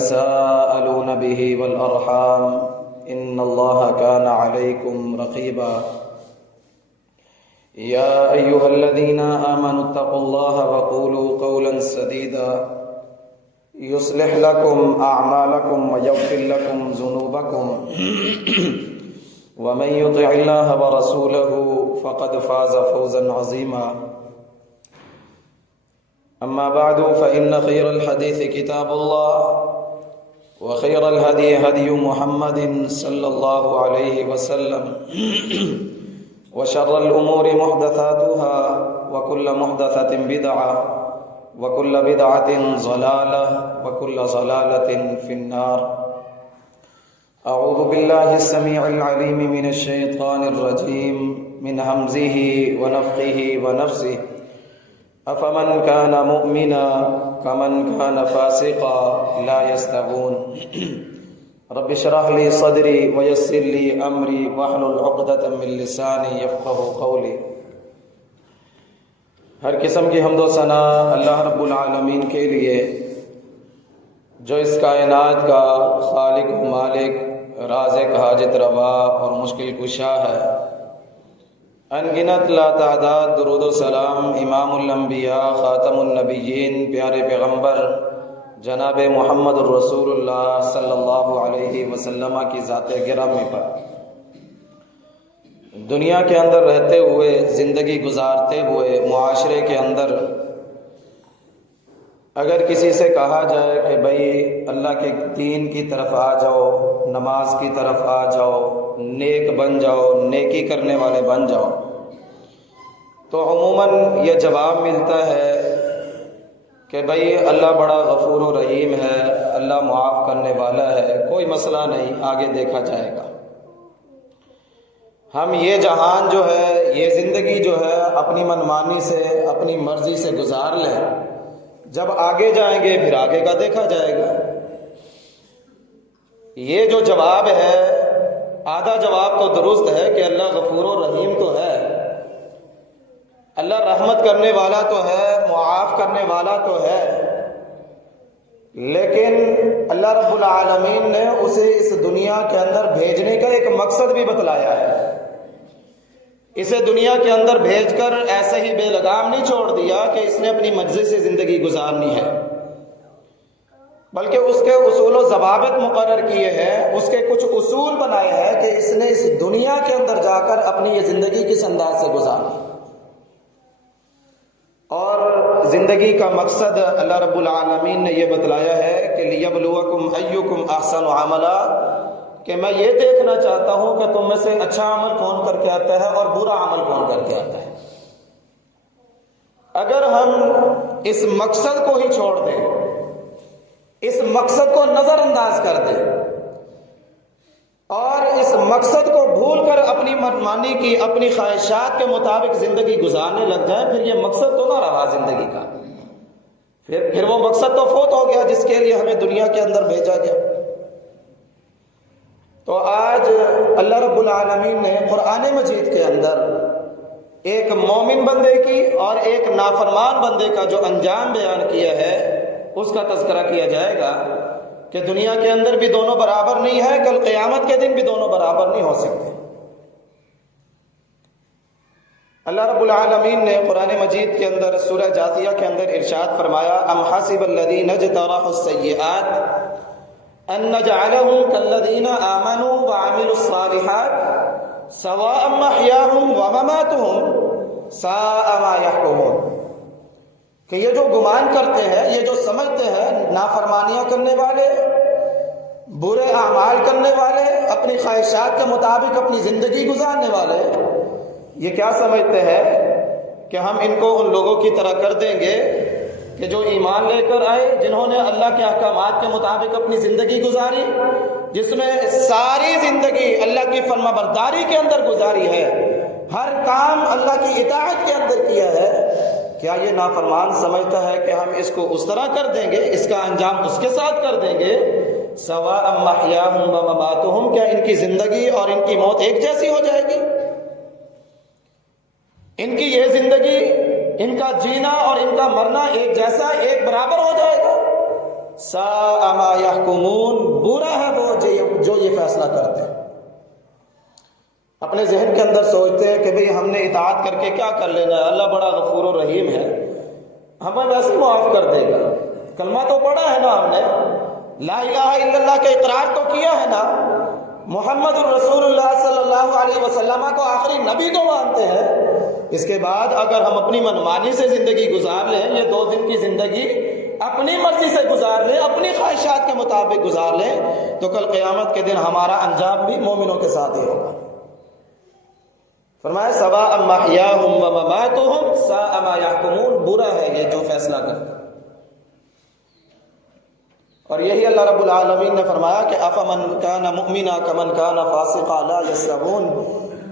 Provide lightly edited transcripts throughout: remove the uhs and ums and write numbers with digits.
تساءلون به والأرحام إن الله كان عليكم رقيبا يا أيها الذين آمنوا اتقوا الله وقولوا قولا سديدا يصلح لكم أعمالكم ويغفر لكم ذنوبكم ومن يطع الله ورسوله فقد فاز فوزا عظيما أما بعد فإن خير الحديث كتاب الله وخير الهدي هدي محمد صلى الله عليه وسلم وشر الأمور محدثاتها وكل محدثة بدعة وكل بدعة ضلالة وكل ضلالة في النار أعوذ بالله السميع العليم من الشيطان الرجيم من همزه ونفخه ونفسه أفمن كان مؤمنا كمن كان فاسقا لا يستوون رب اشرح لي صدري ويسر لي أمري واحلل عقدة من لساني يفقهوا قولي۔ ہر قسم کی حمد و ثنا اللہ رب العالمین کے لیے جو اس کائنات کا خالق و مالک، رازق، حاجت روا اور مشکل کشا ہے۔ انگنت لا تعداد درود و سلام امام الانبیاء خاتم النبیین پیارے پیغمبر جناب محمد الرسول اللہ صلی اللہ علیہ وسلم کی ذات گرامی پر دنیا کے اندر رہتے ہوئے، زندگی گزارتے ہوئے معاشرے کے اندر اگر کسی سے کہا جائے کہ بھئی اللہ کے دین کی طرف آ جاؤ، نماز کی طرف آ جاؤ، نیک بن جاؤ، نیکی کرنے والے بن جاؤ، تو عموماً یہ جواب ملتا ہے کہ بھئی اللہ بڑا غفور و رحیم ہے، اللہ معاف کرنے والا ہے، کوئی مسئلہ نہیں، آگے دیکھا جائے گا۔ ہم یہ جہان جو ہے، یہ زندگی جو ہے اپنی منمانی سے، اپنی مرضی سے گزار لیں، جب آگے جائیں گے پھر آگے کا دیکھا جائے گا۔ یہ جو جواب ہے، آدھا جواب تو درست ہے کہ اللہ غفور و رحیم تو ہے، اللہ رحمت کرنے والا تو ہے، معاف کرنے والا تو ہے، لیکن اللہ رب العالمین نے اسے اس دنیا کے اندر بھیجنے کا ایک مقصد بھی بتلایا ہے۔ اسے دنیا کے اندر بھیج کر ایسے ہی بے لگام نہیں چھوڑ دیا کہ اس نے اپنی مرضی سے زندگی گزارنی ہے، بلکہ اس کے اصول و ضوابط مقرر کیے ہیں، اس کے کچھ اصول بنائے ہیں کہ اس نے اس دنیا کے اندر جا کر اپنی یہ زندگی کس انداز سے گزارنی۔ اور زندگی کا مقصد اللہ رب العالمین نے یہ بتلایا ہے کہ لِيَبْلُوَكُمْ أَيُّكُمْ أَحْسَنُ عَمَلًا، کہ میں یہ دیکھنا چاہتا ہوں کہ تم میں سے اچھا عمل کون کر کے آتا ہے اور برا عمل کون کر کے آتا ہے۔ اگر ہم اس مقصد کو ہی چھوڑ دیں، اس مقصد کو نظر انداز کر دیں اور اس مقصد کو بھول کر اپنی منمانی کی، اپنی خواہشات کے مطابق زندگی گزارنے لگ جائیں، پھر یہ مقصد تو نہ رہا زندگی کا، پھر وہ مقصد تو فوت ہو گیا جس کے لیے ہمیں دنیا کے اندر بھیجا گیا۔ تو آج اللہ رب العالمین نے قرآن مجید کے اندر ایک مومن بندے کی اور ایک نافرمان بندے کا جو انجام بیان کیا ہے، اس کا تذکرہ کیا جائے گا کہ دنیا کے اندر بھی دونوں برابر نہیں ہے، کل قیامت کے دن بھی دونوں برابر نہیں ہو سکتے۔ اللہ رب العالمین نے قرآن مجید کے اندر سورہ جاثیہ کے اندر ارشاد فرمایا، ام حسب الذین اجترحوا السیئات ان نجعلهم كالذین آمنوا وعملوا الصالحات سواء محیاهم ومماتهم ساء ما يحکمون، کہ یہ جو گمان کرتے ہیں، یہ جو سمجھتے ہیں، نافرمانیاں کرنے والے، برے اعمال کرنے والے، اپنی خواہشات کے مطابق اپنی زندگی گزارنے والے، یہ کیا سمجھتے ہیں کہ ہم ان کو ان لوگوں کی طرح کر دیں گے کہ جو ایمان لے کر آئے، جنہوں نے اللہ کے احکامات کے مطابق اپنی زندگی گزاری، جس میں ساری زندگی اللہ کی فرما برداری کے اندر گزاری ہے، ہر کام اللہ کی اطاعت کے اندر کیا ہے، کیا یہ نافرمان سمجھتا ہے کہ ہم اس کو اس طرح کر دیں گے، اس کا انجام اس کے ساتھ کر دیں گے؟ سواء محیاہم و مماتہم، کیا ان کی زندگی اور ان کی موت ایک جیسی ہو جائے گی؟ ان کی یہ زندگی، ان کا جینا اور ان کا مرنا ایک جیسا، ایک برابر ہو جائے گا؟ ساء ما يحكمون، برا ہے وہ جو یہ فیصلہ کرتے ہیں۔ اپنے ذہن کے اندر سوچتے ہیں کہ بھئی ہم نے اطاعت کر کے کیا کر لینا ہے، اللہ بڑا غفور و رحیم ہے، ہمیں ویسے معاف کر دے گا۔ کلمہ تو پڑھا ہے نا ہم نے، لا الہ الا اللہ کا اقرار تو کیا ہے نا، محمد الرسول اللہ صلی اللہ علیہ وسلم کو آخری نبی کو مانتے ہیں۔ اس کے بعد اگر ہم اپنی منمانی سے زندگی گزار لیں، یہ 2 دن کی زندگی اپنی مرضی سے گزار لیں، اپنی خواہشات کے مطابق گزار لیں، تو کل قیامت کے دن ہمارا انجام بھی مومنوں کے ساتھ ہی ہوگا۔ فرمایا سواء محیاہم و مماتہم ساء ما یحکمون، برا ہے یہ جو فیصلہ کرتے ہیں۔ اور یہی اللہ رب العالمین نے فرمایا کہ افمن کان مؤمنا کمن کان فاسقا لا یستوون،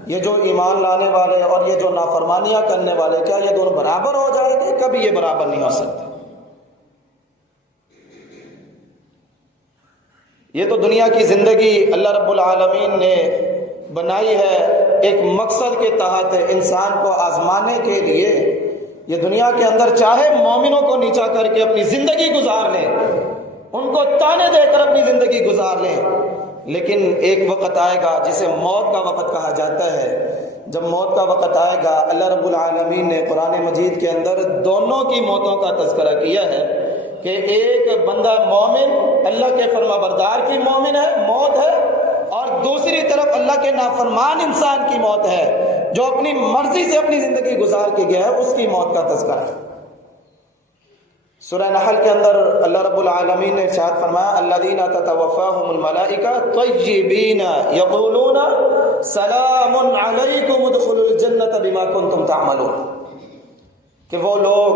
یہ جو ایمان لانے والے اور یہ جو نافرمانیاں کرنے والے، کیا یہ دونوں برابر ہو جائیں گے؟ کبھی یہ برابر نہیں ہو سکتے۔ یہ تو دنیا کی زندگی اللہ رب العالمین نے بنائی ہے ایک مقصد کے تحت، انسان کو آزمانے کے لیے۔ یہ دنیا کے اندر چاہے مومنوں کو نیچا کر کے اپنی زندگی گزار لیں، ان کو تانے دے کر اپنی زندگی گزار لیں، لیکن ایک وقت آئے گا جسے موت کا وقت کہا جاتا ہے۔ جب موت کا وقت آئے گا، اللہ رب العالمین نے قرآن مجید کے اندر دونوں کی موتوں کا تذکرہ کیا ہے کہ ایک بندہ مومن اللہ کے فرما بردار کی مومن ہے، موت ہے، اور دوسری طرف اللہ کے نافرمان انسان کی موت ہے جو اپنی مرضی سے اپنی زندگی گزار کے گیا ہے، اس کی موت کا تذکرہ ہے۔ سورہ نحل کے اندر اللہ رب العالمین نے ارشاد فرمایا الذین تتوفاہم الملائکہ طیبین یقولون سلام علیکم ادخلوا الجنۃ بما کنتم تعملون، کہ وہ لوگ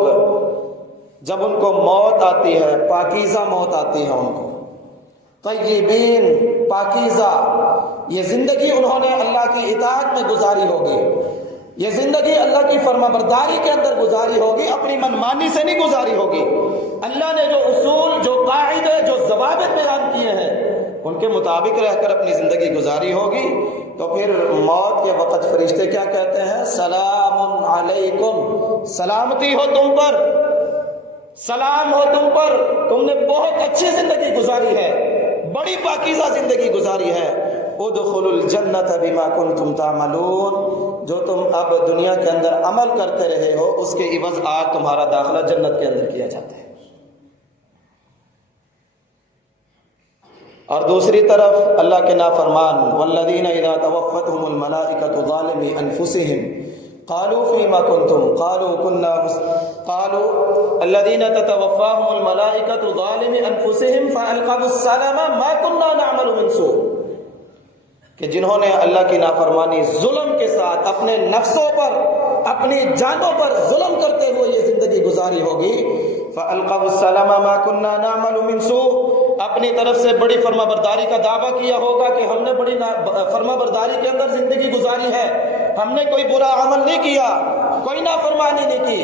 جب ان کو موت آتی ہے، پاکیزہ موت آتی ہے ان کو، طیبین پاکیزہ، یہ زندگی انہوں نے اللہ کی اطاعت میں گزاری ہوگی، یہ زندگی اللہ کی فرما برداری کے اندر گزاری ہوگی، اپنی منمانی سے نہیں گزاری ہوگی۔ اللہ نے جو اصول، جو قاعدے، جو ضوابط بیان کیے ہیں ان کے مطابق رہ کر اپنی زندگی گزاری ہوگی، تو پھر موت کے وقت فرشتے کیا کہتے ہیں؟ سلام علیکم، سلامتی ہو تم پر، سلام ہو تم پر، تم نے بہت اچھی زندگی گزاری ہے، بڑی پاکیزہ زندگی گزاری ہے، ادخلوا الجنۃ بما کنتم تعملون، جو تم اب دنیا کے اندر عمل کرتے رہے ہو اس کے عوض آج تمہارا داخلہ جنت کے اندر کیا جاتا ہے۔ اور دوسری طرف اللہ کے نافرمان والذین اذا توفتهم الملائکۃ ظالمی انفسهم قالوا فیما کنتم قالوا الذین تتوفاهم الملائکۃ ظالمی انفسهم فالقوا السلام ما كنا نعمل من سوء، کہ جنہوں نے اللہ کی نافرمانی ظلم کے ساتھ اپنے نفسوں پر، اپنی جانوں پر ظلم کرتے ہوئے یہ زندگی گزاری ہوگی، فَأَلْقَوْا السَّلَامَ مَا كُنَّا نَعْمَلُ مِنْ سُوءٍ، اپنی طرف سے بڑی فرما برداری کا دعویٰ کیا ہوگا کہ ہم نے بڑی فرما برداری کے اندر زندگی گزاری ہے، ہم نے کوئی برا عمل نہیں کیا، کوئی نافرمانی نہیں کی۔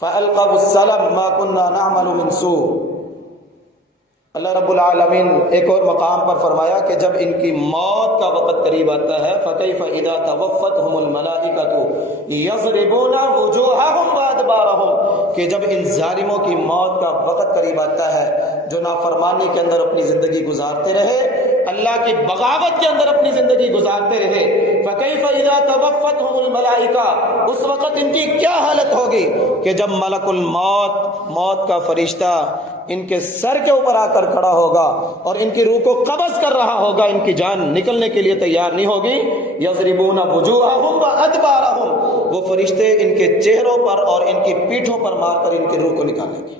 فَأَلْقَوْا السَّلَامَ مَا كُنَّا نَعْمَلُ مِنْ سُوءٍ۔ اللہ رب العالمین ایک اور مقام پر فرمایا کہ جب ان کی موت کا وقت قریب آتا ہے فَكَيْفَ إِذَا تَوَفَّتْهُمُ الْمَلَائِكَةُ يَضْرِبُونَ وُجُوهَهُمْ وَأَدْبَارَهُمْ، کہ جب ان ظالموں کی موت کا وقت قریب آتا ہے جو نافرمانی کے اندر اپنی زندگی گزارتے رہے، اللہ کی بغاوت کے اندر اپنی زندگی گزارتے رہے، فَكَيْفَ إِذَا تَوَفَّتْهُمُ الْمَلَائِكَةُ، اس وقت ان کی کیا حالت ہوگی کہ جب ملک الموت، موت کا فرشتہ ان کے سر کے اوپر آ کر کھڑا ہوگا اور ان کی روح کو قبض کر رہا ہوگا، ان کی جان نکلنے کے لیے تیار نہیں ہوگی، یضربون وجوہہم وادبارہم، وہ فرشتے ان کے چہروں پر اور ان کی پیٹھوں پر مار کر ان کی روح کو نکالیں گے۔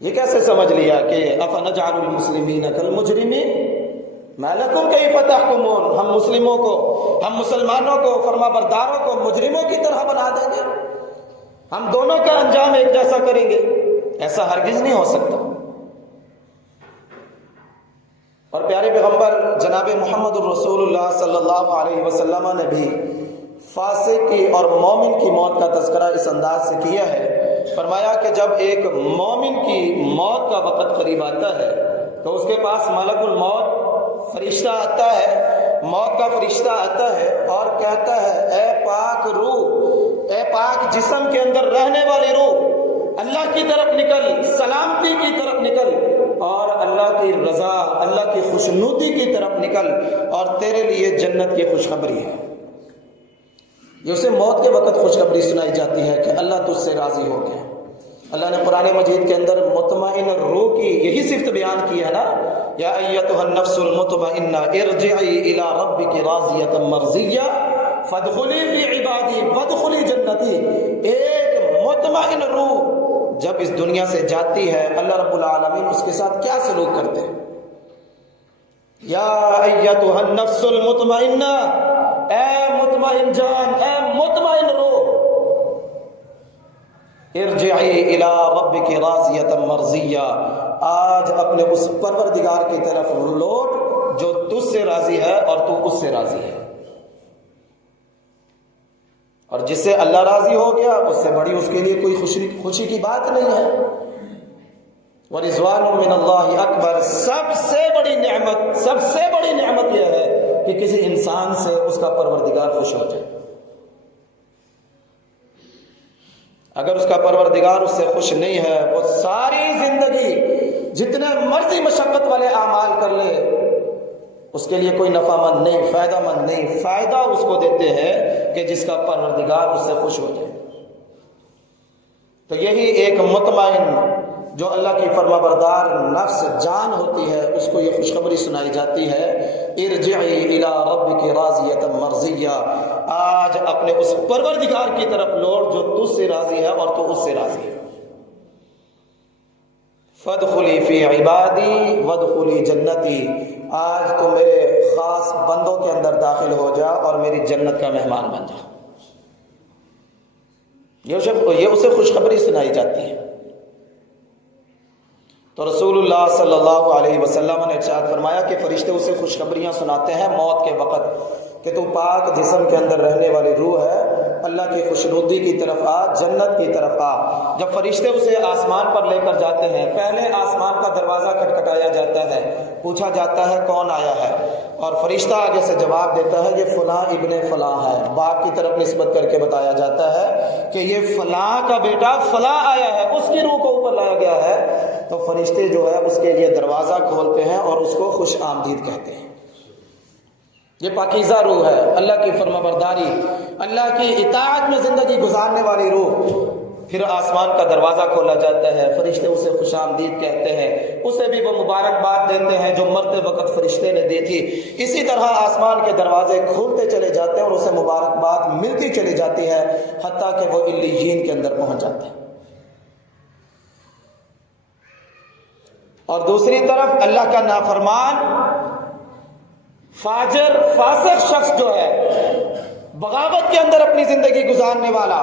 یہ کیسے سمجھ لیا کہ افنجعل المسلمین کالمجرمین ما لکم کیف تحکمون، ہم مسلموں کو، ہم مسلمانوں کو، فرما برداروں کو مجرموں کی طرح بنا دیں گے، ہم دونوں کا انجام ایک جیسا کریں گے؟ ایسا ہرگز نہیں ہو سکتا۔ اور پیارے پیغمبر جناب محمد الرسول اللہ صلی اللہ علیہ وسلم نے بھی فاسق کی اور مومن کی موت کا تذکرہ اس انداز سے کیا ہے، فرمایا کہ جب ایک مومن کی موت کا وقت قریب آتا ہے تو اس کے پاس ملک الموت فرشتہ آتا ہے، موت کا فرشتہ آتا ہے اور کہتا ہے اے پاک روح اے پاک جسم کے اندر رہنے والی روح، اللہ کی طرف نکل، سلامتی کی طرف نکل اور اللہ کی رضا، اللہ کی خوشنودی کی طرف نکل، اور تیرے لیے جنت کی خوشخبری ہے۔ یہ اسے موت کے وقت خوشخبری سنائی جاتی ہے کہ اللہ تجھ سے راضی ہو گیا۔ اللہ نے قرآن مجید کے اندر مطمئن روح کی یہی صفت بیان کی ہے نا، یا ایتھا النفس المطمئنہ ارجعی الی ربک راضیۃ مرضیہ فادخلی فی عبادی وادخلی جنتی۔ ایک مطمئن روح جب اس دنیا سے جاتی ہے، اللہ رب العالمین اس کے ساتھ کیا سلوک کرتے ہیں؟ یا ایتھا النفس المطمئنہ، اے مطمئن جان، اے مطمئن روح، ارجعی الی ربک راضیۃ مرضیہ، آج اپنے اس پروردگار کی طرف لوٹ جو تجھ سے راضی ہے اور تو اس سے راضی ہے۔ اور جس سے اللہ راضی ہو گیا اس سے بڑی اس کے لیے کوئی خوشی کی بات نہیں ہے۔ وَرِضْوَانٌ مِّنَ اللَّهِ اکبر، سب سے بڑی نعمت یہ ہے کہ کسی انسان سے اس کا پروردگار خوش ہو جائے۔ اگر اس کا پروردگار اس سے خوش نہیں ہے، وہ ساری زندگی جتنے مرضی مشقت والے اعمال کر لے، اس کے لیے کوئی نفع مند نہیں، فائدہ مند نہیں۔ فائدہ اس کو دیتے ہیں کہ جس کا پروردگار اس سے خوش ہو جائے۔ تو یہی ایک مطمئن جو اللہ کی فرما بردار نفس جان ہوتی ہے، اس کو یہ خوشخبری سنائی جاتی ہے، ارجعی الی ربک راضیۃ مرضیہ، آج اپنے اس پروردگار کی طرف لوٹ جو تجھ سے راضی ہے اور تو اس سے راضی ہے۔ فادخلی فی عبادی وادخلی جنتی، آج تو میرے خاص بندوں کے اندر داخل ہو جا اور میری جنت کا مہمان بن جا۔ یہ اسے خوشخبری سنائی جاتی ہے۔ تو رسول اللہ صلی اللہ علیہ وسلم نے ارشاد فرمایا کہ فرشتے اسے خوشخبریاں سناتے ہیں موت کے وقت کہ تو پاک جسم کے اندر رہنے والی روح ہے، اللہ کی خوشنودی کی طرف آ، جنت کی طرف آ۔ جب فرشتے اسے آسمان پر لے کر جاتے ہیں، پہلے آسمان کا دروازہ کھٹکھٹایا جاتا ہے، پوچھا جاتا ہے کون آیا ہے، اور فرشتہ آگے سے جواب دیتا ہے یہ فلاں ابن فلاں ہے، باپ کی طرف نسبت کر کے بتایا جاتا ہے کہ یہ فلاں کا بیٹا فلاں آیا ہے، اس کی روح کو اوپر لایا گیا ہے۔ تو فرشتے جو ہے اس کے لیے دروازہ کھولتے ہیں اور اس کو خوش آمدید کہتے ہیں۔ یہ پاکیزہ روح ہے، اللہ کی فرما برداری، اللہ کی اطاعت میں زندگی گزارنے والی روح۔ پھر آسمان کا دروازہ کھولا جاتا ہے، فرشتے اسے خوش آمدید کہتے ہیں، اسے بھی وہ مبارکباد دیتے ہیں جو مرتے وقت فرشتے نے دی تھی۔ اسی طرح آسمان کے دروازے کھولتے چلے جاتے ہیں اور اسے مبارکباد ملتی چلی جاتی ہے، حتیٰ کہ وہ علیین کے اندر پہنچ جاتے ہیں۔ اور دوسری طرف اللہ کا نافرمان فاجر فاسق شخص جو ہے، بغاوت کے اندر اپنی زندگی گزارنے والا،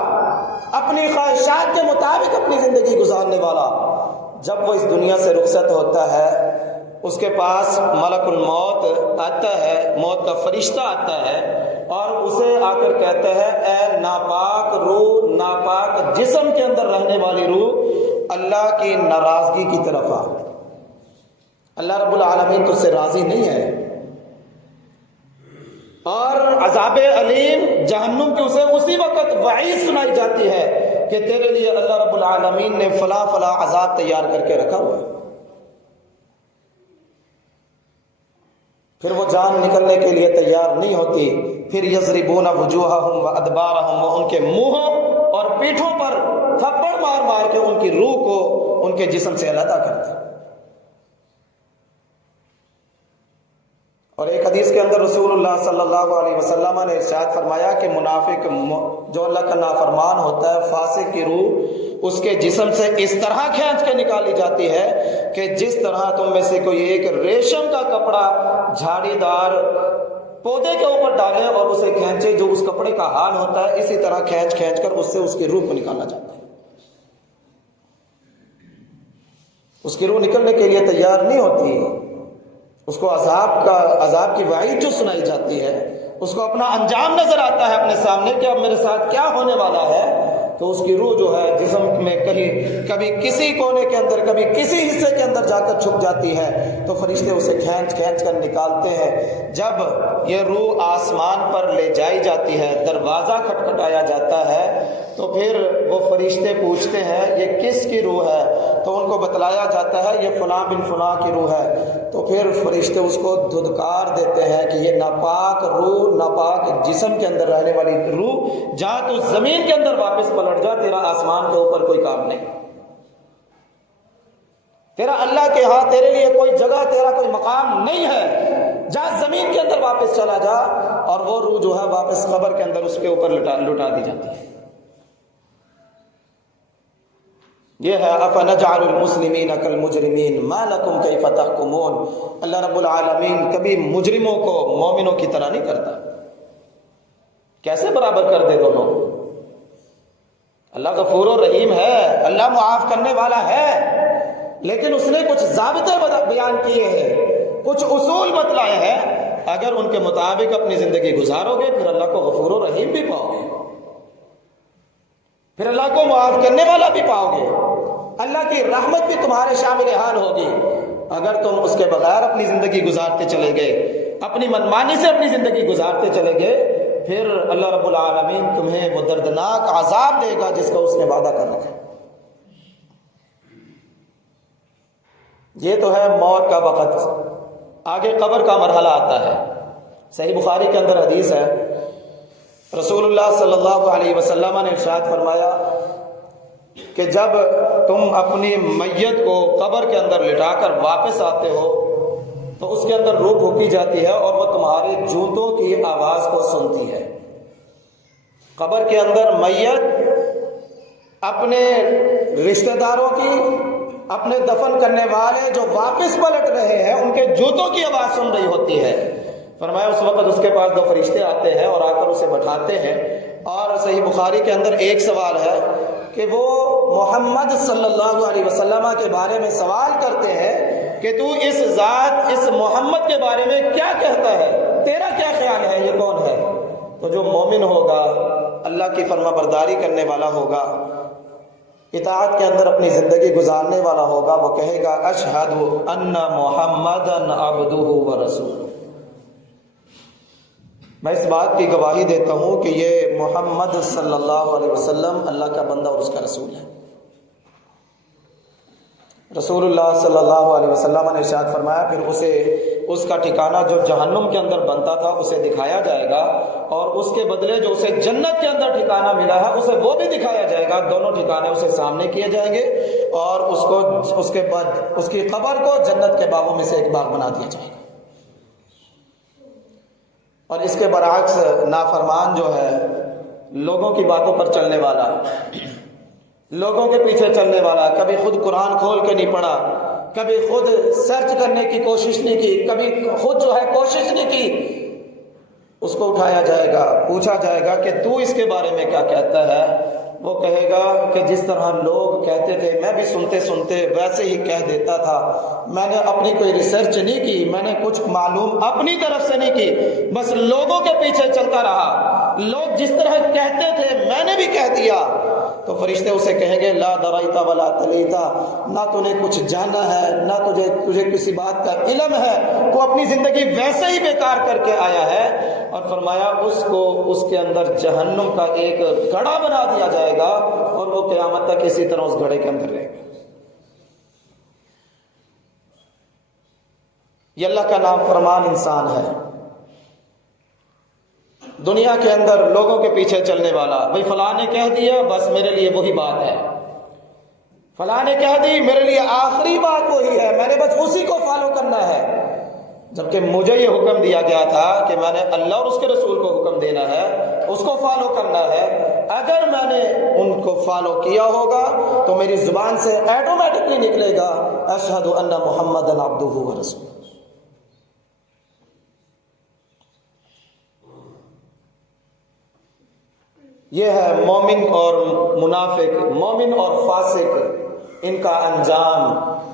اپنی خواہشات کے مطابق اپنی زندگی گزارنے والا، جب وہ اس دنیا سے رخصت ہوتا ہے، اس کے پاس ملک الموت آتا ہے، موت کا فرشتہ آتا ہے اور اسے آ کر کہتا ہے اے ناپاک روح، ناپاک جسم کے اندر رہنے والی روح، اللہ کی ناراضگی کی طرف آ، اللہ رب العالمین تجھ سے راضی نہیں ہے، اور عذاب علیم جہنم کی اسے اسی وقت وعید سنائی جاتی ہے کہ تیرے لیے اللہ رب العالمین نے فلاں فلاں عذاب تیار کر کے رکھا ہوا ہے۔ پھر وہ جان نکلنے کے لیے تیار نہیں ہوتی، پھر یضربون وجوہہم وادبارہم، وہ ان کے منہوں اور پیٹھوں پر تھپڑ مار مار کے ان کی روح کو ان کے جسم سے علیحدہ کرتے ہیں۔ اور ایک حدیث کے اندر رسول اللہ صلی اللہ علیہ وسلم نے ارشاد فرمایا کہ منافق جو اللہ کا نافرمان ہوتا ہے، فاسق کی روح اس کے جسم سے اس طرح کھینچ کے نکالی جاتی ہے کہ جس طرح تم میں سے کوئی ایک ریشم کا کپڑا جھاڑی دار پودے کے اوپر ڈالے اور اسے کھینچے، جو اس کپڑے کا حال ہوتا ہے اسی طرح کھینچ کھینچ کر اس سے اس کی روح کو نکالا جاتا ہے۔ اس کی روح نکلنے کے لیے تیار نہیں ہوتی، اس کو عذاب کی وعید جو سنائی جاتی ہے، اس کو اپنا انجام نظر آتا ہے اپنے سامنے کہ اب میرے ساتھ کیا ہونے والا ہے، تو اس کی روح جو ہے جسم میں کبھی کسی کونے کے اندر، کبھی کسی حصے کے اندر جا کر چھپ جاتی ہے، تو فرشتے اسے کھینچ کھینچ کر نکالتے ہیں۔ جب یہ روح آسمان پر لے جائی جاتی ہے، دروازہ کھٹکھٹایا جاتا ہے تو پھر وہ فرشتے پوچھتے ہیں یہ کس کی روح ہے، تو ان کو بتلایا جاتا ہے یہ فلاں بن فلاں کی روح ہے، تو پھر فرشتے اس کو دھدکار دیتے ہیں کہ یہ ناپاک روح، ناپاک جسم کے اندر رہنے والی روح، جا تو زمین کے اندر واپس پلٹ جا، تیرا آسمان کے اوپر کوئی کام نہیں، تیرا اللہ کے ہاں تیرے لیے کوئی جگہ، تیرا کوئی مقام نہیں ہے، جا زمین کے اندر واپس چلا جا۔ اور وہ روح جو ہے واپس قبر کے اندر اس کے اوپر لٹا دی جاتی ہے۔ یہ ہے افنجعل المسلمین کالمجرمین ما لکم کیف تحکمون۔ اللہ رب العالمین کبھی مجرموں کو مومنوں کی طرح نہیں کرتا، کیسے برابر کر دے دونوں؟ اللہ غفور و رحیم ہے، اللہ معاف کرنے والا ہے، لیکن اس نے کچھ ضابطے بیان کیے ہیں، کچھ اصول بتلائے ہیں، اگر ان کے مطابق اپنی زندگی گزارو گے پھر اللہ کو غفور و رحیم بھی پاؤ گے، پھر اللہ کو معاف کرنے والا بھی پاؤ گے، اللہ کی رحمت بھی تمہارے شامل حال ہوگی۔ اگر تم اس کے بغیر اپنی زندگی گزارتے چلے گئے، اپنی منمانی سے اپنی زندگی گزارتے چلے گئے، پھر اللہ رب العالمین تمہیں وہ دردناک عذاب دے گا جس کا اس نے وعدہ کر رکھا ہے۔ یہ تو ہے موت کا وقت، آگے قبر کا مرحلہ آتا ہے۔ صحیح بخاری کے اندر حدیث ہے، رسول اللہ صلی اللہ علیہ وسلم نے ارشاد فرمایا کہ جب تم اپنی میت کو قبر کے اندر لٹا کر واپس آتے ہو تو اس کے اندر روح پھونکی جاتی ہے اور وہ تمہارے جوتوں کی آواز کو سنتی ہے۔ قبر کے اندر میت اپنے رشتہ داروں کی، اپنے دفن کرنے والے جو واپس پلٹ رہے ہیں ان کے جوتوں کی آواز سن رہی ہوتی ہے۔ فرمایا اس وقت اس کے پاس دو فرشتے آتے ہیں اور آ کر اسے بٹھاتے ہیں، اور صحیح بخاری کے اندر ایک سوال ہے کہ وہ محمد صلی اللہ علیہ وسلم کے بارے میں سوال کرتے ہیں کہ تو اس ذات، اس محمد کے بارے میں کیا کہتا ہے، تیرا کیا خیال ہے، یہ کون ہے؟ تو جو مومن ہوگا، اللہ کی فرما برداری کرنے والا ہوگا، اطاعت کے اندر اپنی زندگی گزارنے والا ہوگا، وہ کہے گا اشہد ان محمدً عبدہ ورسولہ، میں اس بات کی گواہی دیتا ہوں کہ یہ محمد صلی اللہ علیہ وسلم اللہ کا بندہ اور اس کا رسول ہے۔ رسول اللہ صلی اللہ علیہ وسلم نے ارشاد فرمایا پھر اسے اس کا ٹھکانہ جو جہنم کے اندر بنتا تھا اسے دکھایا جائے گا، اور اس کے بدلے جو اسے جنت کے اندر ٹھکانہ ملا ہے اسے وہ بھی دکھایا جائے گا، دونوں ٹھکانے اسے سامنے کیے جائیں گے، اور اس کو اس کے بعد اس کی قبر کو جنت کے باغوں میں سے ایک باغ بنا دیا جائے گا۔ اور اس کے برعکس نافرمان جو ہے، لوگوں کی باتوں پر چلنے والا، لوگوں کے پیچھے چلنے والا، کبھی خود قرآن کھول کے نہیں پڑھا، کبھی خود سرچ کرنے کی کوشش نہیں کی، کبھی خود جو ہے کوشش نہیں کی، اس کو اٹھایا جائے گا، پوچھا جائے گا کہ تو اس کے بارے میں کیا کہتا ہے؟ وہ کہے گا کہ جس طرح لوگ کہتے تھے میں بھی سنتے سنتے ویسے ہی کہہ دیتا تھا، میں نے اپنی کوئی ریسرچ نہیں کی، میں نے کچھ معلوم اپنی طرف سے نہیں کی، بس لوگوں کے پیچھے چلتا رہا، لوگ جس طرح کہتے تھے میں نے بھی کہہ دیا۔ تو فرشتے اسے کہیں گے لا درائتا ولا تلیتا، نہ تو نے کچھ جانا ہے، نہ تجھے کسی بات کا علم ہے، تو اپنی زندگی ویسے ہی بیکار کر کے آیا ہے۔ اور فرمایا اس کو اس کے اندر جہنم کا ایک گڑھا بنا دیا جائے گا، اور وہ قیامت تک اسی طرح اس گھڑے کے اندر رہے گا۔ یہ اللہ کا نام فرمان انسان ہے، دنیا کے اندر لوگوں کے پیچھے چلنے والا، بھئی فلاں نے کہہ دیا بس میرے لیے وہی بات ہے، فلاں نے کہہ دی میرے لیے آخری بات وہی ہے، میں نے بس اسی کو فالو کرنا ہے، جبکہ مجھے یہ حکم دیا گیا تھا کہ میں نے اللہ اور اس کے رسول کو حکم دینا ہے، اس کو فالو کرنا ہے۔ اگر میں نے ان کو فالو کیا ہوگا تو میری زبان سے ایٹومیٹکلی نکلے گا اشہد ان محمدً عبدہ ورسولہ۔ یہ ہے مومن اور منافق، مومن اور فاسق، ان کا انجام،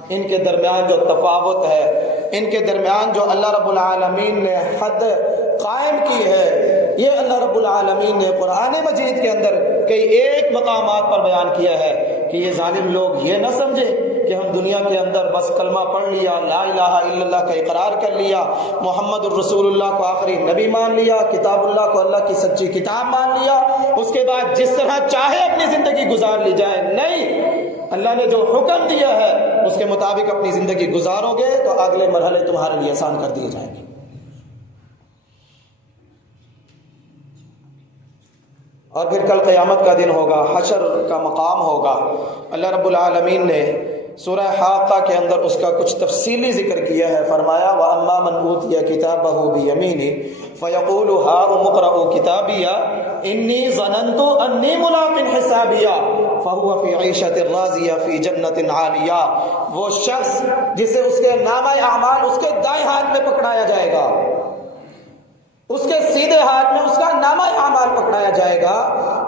ان کے درمیان جو تفاوت ہے، ان کے درمیان جو اللہ رب العالمین نے حد قائم کی ہے، یہ اللہ رب العالمین نے قرآن مجید کے اندر کئی ایک مقامات پر بیان کیا ہے کہ یہ ظالم لوگ یہ نہ سمجھے کہ ہم دنیا کے اندر بس کلمہ پڑھ لیا، لا الہ الا اللہ کا اقرار کر لیا، محمد الرسول اللہ کو آخری نبی مان لیا، کتاب اللہ کو اللہ کی سچی کتاب مان لیا، اس کے بعد جس طرح چاہے اپنی زندگی گزار لی جائے. نہیں، اللہ نے جو حکم دیا ہے اس کے مطابق اپنی زندگی گزارو گے تو اگلے مرحلے تمہارے لیے آسان کر دیے جائیں گے. اور پھر کل قیامت کا دن ہوگا، حشر کا مقام ہوگا. اللہ رب العالمین نے سورہ حاقہ کے اندر اس کا کچھ تفصیلی ذکر کیا ہے. فرمایا وَأَمَّا مَنْ أُوتِيَ كِتَابَهُ بِيَمِينِهِ فَيَقُولُ هَاؤُمُ اقْرَءُوا كِتَابِيَهْ إِنِّي ظَنَنْتُ أَنِّي مُلَاقٍ حِسَابِيَهْ فَهُوَ فِي عِيشَةٍ رَاضِيَةٍ فِي جَنَّةٍ عَالِيَةٍ. وہ شخص جسے اس کے نامہ اعمال اس کے دائیں ہاتھ میں پکڑایا جائے گا، اس کے سیدھے ہاتھ میں اس کا نامہ اعمال پکڑایا جائے گا،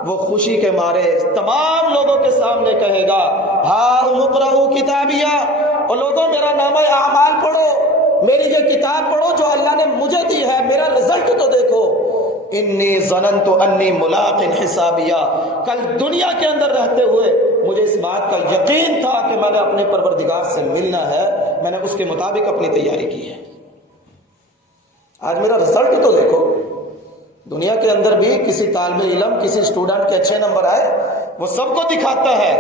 وہ خوشی کے مارے تمام لوگوں کے سامنے کہے گا ہاؤم اقرؤوا کتابیہ، اور لوگوں میرا نامہ اعمال پڑھو، میری یہ کتاب پڑھو جو اللہ نے مجھے دی ہے، میرا رزلٹ تو دیکھو. انی ظننت انی ملاق حسابیہ، کل دنیا کے اندر رہتے ہوئے مجھے اس بات کا یقین تھا کہ میں نے اپنے پروردگار سے ملنا ہے، میں نے اس کے مطابق اپنی تیاری کی ہے. آج میرا رزلٹ تو دیکھو. دنیا کے اندر بھی کسی طالب علم، کسی اسٹوڈنٹ کے اچھے نمبر آئے، وہ سب کو دکھاتا ہے،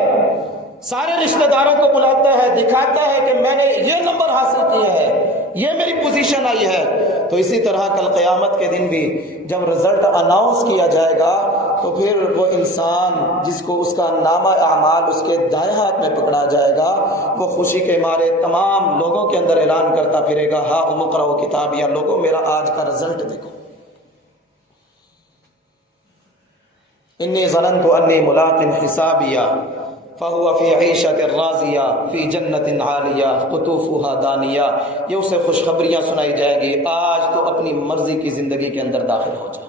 سارے رشتہ داروں کو بلاتا ہے، دکھاتا ہے کہ میں نے یہ نمبر حاصل کیا ہے، یہ میری پوزیشن آئی ہے. تو اسی طرح کل قیامت کے دن بھی جب رزلٹ اناؤنس کیا جائے گا تو پھر وہ انسان جس کو اس کا نامہ اعمال اس کے دائیں ہاتھ میں پکڑا جائے گا، وہ خوشی کے مارے تمام لوگوں کے اندر اعلان کرتا پھرے گا ہاؤم اقرؤوا کتابیہ، لوگوں میرا آج کا رزلٹ دیکھو. انی ظننت انی ملاق حسابیہ فہو فی عیشۃ راضیہ فی جنۃ عالیہ قطوفها دانیہ. یہ اسے خوشخبریاں سنائی جائے گی، آج تو اپنی مرضی کی زندگی کے اندر داخل ہو جا.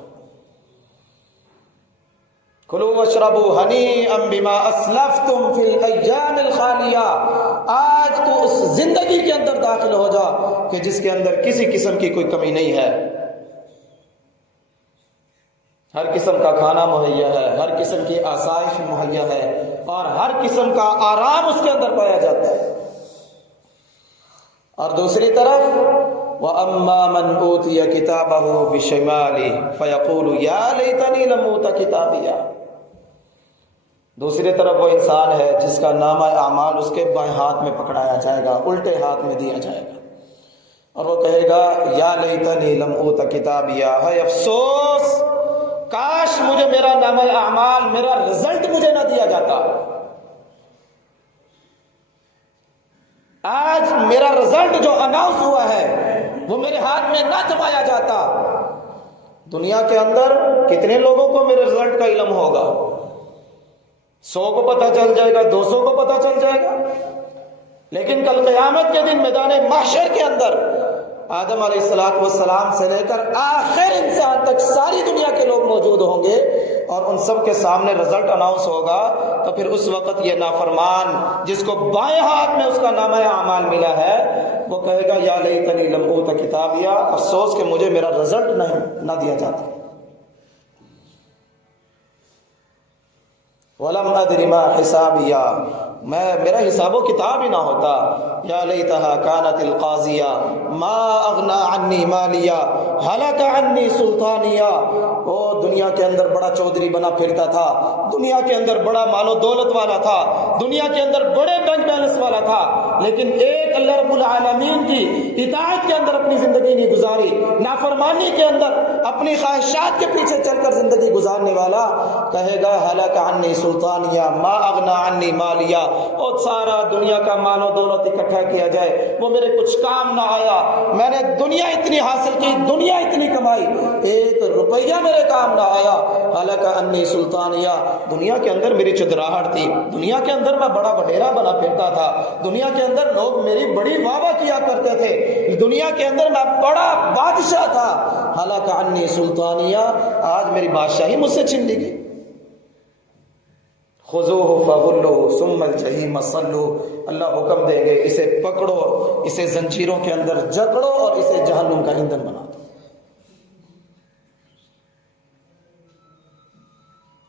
کلوا واشربوا ہنیئا بما اسلفتم فی الایام الخالیہ. آج تو اس زندگی کے اندر داخل ہو جا کہ جس کے اندر کسی قسم کی کوئی کمی نہیں ہے، ہر قسم کا کھانا مہیا ہے، ہر قسم کی آسائش مہیا ہے، اور ہر قسم کا آرام اس کے اندر پایا جاتا ہے. اور دوسری طرف وَأَمَّا مَنْ أُوتِيَ كِتَابَهُ بِشِمَالِهِ فَيَقُولُ يَا لَيْتَنِي لَمْ أُوتَ كِتَابِيَهْ. دوسری طرف وہ انسان ہے جس کا نامہ اعمال اس کے بائیں ہاتھ میں پکڑایا جائے گا، الٹے ہاتھ میں دیا جائے گا، اور وہ کہے گا یا لیتنی لم اوت کتابیہ، ہے افسوس، کاش مجھے میرا نامہ اعمال، میرا رزلٹ مجھے نہ دیا جاتا، آج میرا رزلٹ جو اناؤنس ہوا ہے وہ میرے ہاتھ میں نہ تھمایا جاتا. دنیا کے اندر کتنے لوگوں کو میرے رزلٹ کا علم ہوگا؟ 100 کو پتہ چل جائے گا، 200 کو پتہ چل جائے گا. لیکن کل قیامت کے دن میدان محشر کے اندر آدم علیہ السلام سے لے کر آخر انسان تک ساری دنیا کے لوگ موجود ہوں گے، اور ان سب کے سامنے رزلٹ اناؤنس ہوگا. تو پھر اس وقت یہ نافرمان جس کو بائیں ہاتھ میں اس کا نامہ اعمال ملا ہے وہ کہے گا یا لیتنی لم اوت کتابیہ، افسوس کہ مجھے میرا رزلٹ نہ دیا جاتا. وَلَمْ أَدْرِ مَا حِسَابِيَا، میرا حساب و کتاب ہی نہ ہوتا. یا لیتہا کانت القاضیہ ما اغنا عنی مالیہ ہلک عنی سلطانیہ. وہ دنیا کے اندر بڑا چودھری بنا پھرتا تھا، دنیا کے اندر بڑا مال و دولت والا تھا، دنیا کے اندر بڑے بینک بیلنس والا تھا، لیکن ایک اللہ رب العالمین کی اطاعت کے اندر اپنی زندگی نہیں گزاری، نافرمانی کے اندر اپنی خواہشات کے پیچھے چل کر زندگی گزارنے والا کہے گا ہلک عنی سلطانیہ ما اغنا عنی مالیہ. اور سارا دنیا کا مال و دولت اکٹھا کیا جائے وہ میرے کچھ کام نہ آیا، میں نے دنیا اتنی حاصل کی، دنیا اتنی کمائی، 1 روپیہ میرے کام نہ آیا. ہلک عنی سلطانیہ، دنیا کے اندر میری چدراہٹ تھی، دنیا کے اندر میں بڑا وڈیرا بنا پھرتا تھا، دنیا کے اندر لوگ میری بڑی واہ واہ کیا کرتے تھے، دنیا کے اندر میں بڑا بادشاہ تھا. ہلک عنی سلطانیہ، آج میری بادشاہی مجھ سے چھین لی گئی. خذوہ فغلوہ ثم الجحیم صلوہ، اللہ حکم دیں گے اسے پکڑو، اسے زنجیروں کے اندر جکڑو اور اسے جہنم کا ایندھن بنا دو.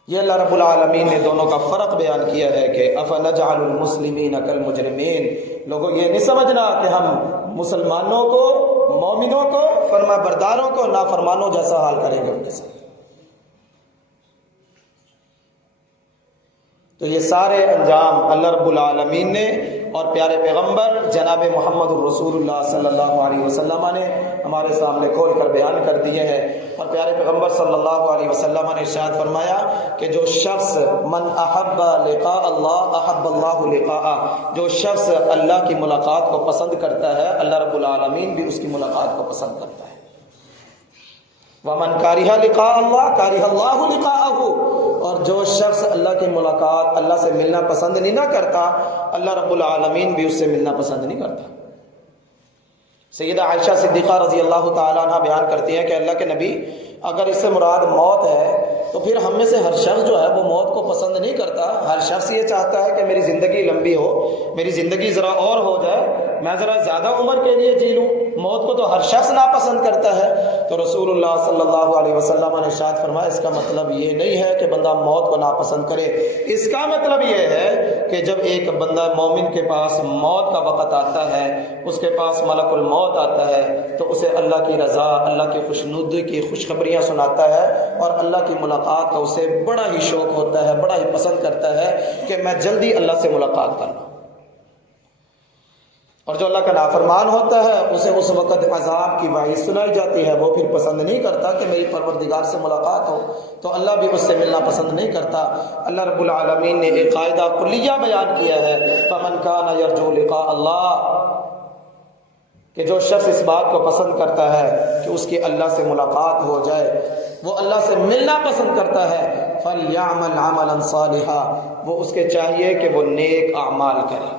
یہ اللہ رب العالمین نے دونوں کا فرق بیان کیا ہے کہ افنجعل المسلمین کالمجرمین، لوگوں یہ نہیں سمجھنا کہ ہم مسلمانوں کو، مومنوں کو، فرما برداروں کو نافرمانوں جیسا حال کریں گے ان کے ساتھ۔ تو یہ سارے انجام اللہ رب العالمین نے اور پیارے پیغمبر جناب محمد الرسول اللہ صلی اللہ علیہ وسلم نے ہمارے سامنے کھول کر بیان کر دیے ہیں۔ اور پیارے پیغمبر صلی اللہ علیہ وسلم نے ارشاد فرمایا کہ جو شخص من احب لقاء اللہ احب اللہ لقاءہ، جو شخص اللہ کی ملاقات کو پسند کرتا ہے اللہ رب العالمین بھی اس کی ملاقات کو پسند کرتا ہے۔ ومن کارہ لقاء اللہ کارہ اللہ لقاءہ، اور جو شخص اللہ کی ملاقات، اللہ سے ملنا پسند نہیں نہ کرتا، اللہ رب العالمین بھی اس سے ملنا پسند نہیں کرتا۔ سیدہ عائشہ صدیقہ رضی اللہ تعالیٰ عنہ بیان کرتی ہیں کہ اللہ کے نبی، اگر اس سے مراد موت ہے تو پھر ہم میں سے ہر شخص جو ہے وہ موت کو پسند نہیں کرتا۔ ہر شخص یہ چاہتا ہے کہ میری زندگی لمبی ہو، میری زندگی ذرا اور ہو جائے، میں ذرا زیادہ عمر کے لیے جی لوں۔ موت کو تو ہر شخص ناپسند کرتا ہے۔ تو رسول اللہ صلی اللہ علیہ وسلم نے ارشاد فرمایا اس کا مطلب یہ نہیں ہے کہ بندہ موت کو ناپسند کرے، اس کا مطلب یہ ہے کہ جب ایک بندہ مومن کے پاس موت کا وقت آتا ہے، اس کے پاس ملک الموت آتا ہے، تو اسے اللہ کی رضا، اللہ کی خوشنودی کی خوشخبریاں سناتا ہے، اور اللہ کی ملاقات کا اسے بڑا ہی شوق ہوتا ہے، بڑا ہی پسند کرتا ہے کہ میں جلدی اللہ سے ملاقات کر لوں۔ اور جو اللہ کا نافرمان ہوتا ہے اسے اس وقت عذاب کی وعید سنائی جاتی ہے، وہ پھر پسند نہیں کرتا کہ میری پروردگار سے ملاقات ہو، تو اللہ بھی اس سے ملنا پسند نہیں کرتا۔ اللہ رب العالمین نے ایک قاعدہ کلیہ بیان کیا ہے، فمن کان یرجو لقاء اللہ، کہ جو شخص اس بات کو پسند کرتا ہے کہ اس کی اللہ سے ملاقات ہو جائے، وہ اللہ سے ملنا پسند کرتا ہے، فَلْيَعْمَلْ عَمَلًا صَالِحًا، وہ اس کے چاہیے کہ وہ نیک اعمال کرے،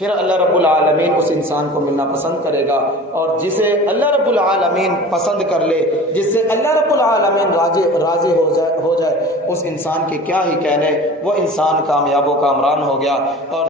پھر اللہ رب العالمین اس انسان کو ملنا پسند کرے گا۔ اور جسے اللہ رب العالمین پسند کر لے، جس سے اللہ رب العالمین راضی ہو جائے اس انسان کے کیا ہی کہنے، وہ انسان کامیاب و کامران ہو گیا۔ اور